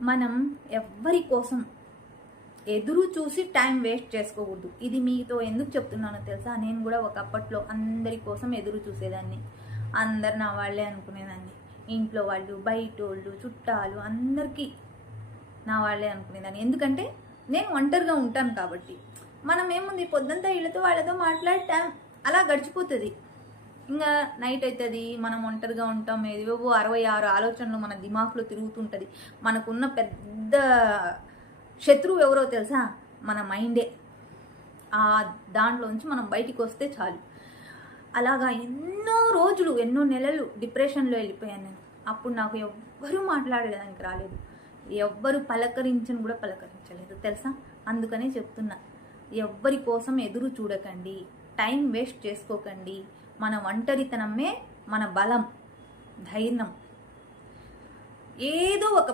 మనం ఎవ్వరి కోసం ఎదురు చూసి టైం వేస్ట్ చేసుకోకూడదు. ఇది మీతో ఎందుకు చెప్తున్నానో తెలుసా? నేను కూడా ఒకప్పట్లో అందరి కోసం ఎదురు చూసేదాన్ని. అందరు నా వాళ్ళే అనుకునేదాన్ని. ఇంట్లో వాళ్ళు, బయట వాళ్ళు, చుట్టాలు అందరికీ నా వాళ్ళే అనుకునేదాన్ని. ఎందుకంటే నేను ఒంటరిగా ఉంటాను కాబట్టి. మనం ఏముంది, పొద్దుంతా వీళ్ళతో వాళ్ళతో మాట్లాడే టైం అలా గడిచిపోతుంది. ఇంకా నైట్ అవుతుంది, మనం ఒంటరిగా ఉంటాం. ఏవేవో 66 ఆలోచనలు మన దిమాగ్లో తిరుగుతుంటుంది. మనకున్న పెద్ద శత్రువు ఎవరో తెలుసా? మన మైండే. ఆ దాంట్లోంచి మనం బయటికి వస్తే చాలు. అలాగా ఎన్నో రోజులు, ఎన్నో నెలలు డిప్రెషన్లో వెళ్ళిపోయాను నేను. అప్పుడు నాకు ఎవ్వరూ మాట్లాడేదానికి రాలేదు, ఎవ్వరు పలకరించని కూడా పలకరించలేదు తెలుసా. అందుకనే చెప్తున్నా, ఎవ్వరి కోసం ఎదురు చూడకండి, టైం వేస్ట్ చేసుకోకండి. మన ఒంటరితనమే మన బలం, ధైర్యం. ఏదో ఒక